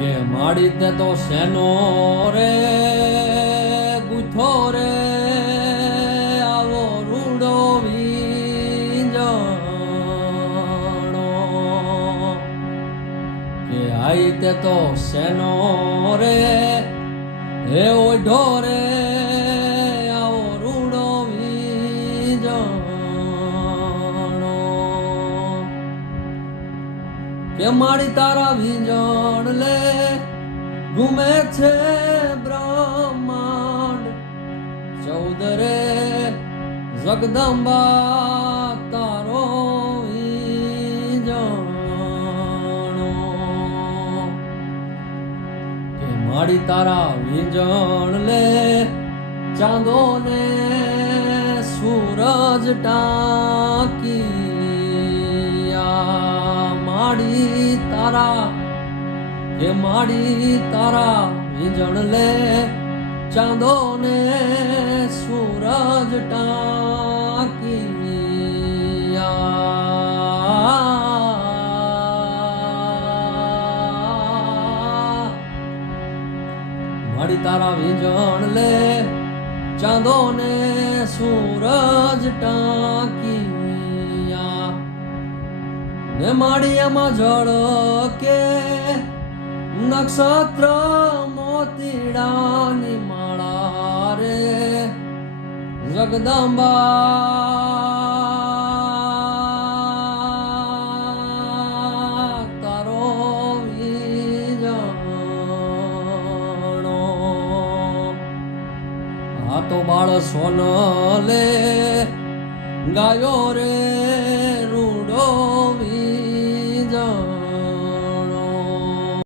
કે માડી તે તો શેનો રે ગુથો રે આવો રૂડો વીંજણો કે આઈ તે તો શેનો રે હે ઓઢો રે આવો રૂડો વીંજણો કે માડી તારા વીંજણ લે ઘૂમે છે બ્રહ્માંડ ચૌદરે જગદંબા તારો વીંજણો કે માડી તારા વીંજણ લે ચાંદો ને સૂરજ ટાંકિયા માડી તારા કે માડી તારા વીંજણ લે ચાંદો ને સૂરજ ટાંકિયા માડી તારા વીંજણ લે ચાંદો ને સૂરજ ટાંકિયા ને માડી એમાં જળ કે નક્ષત્ર મોતીડાની માળા રે જગદંબા તારો વીંજણો આ તો બાળ સોનલે ગાયો રે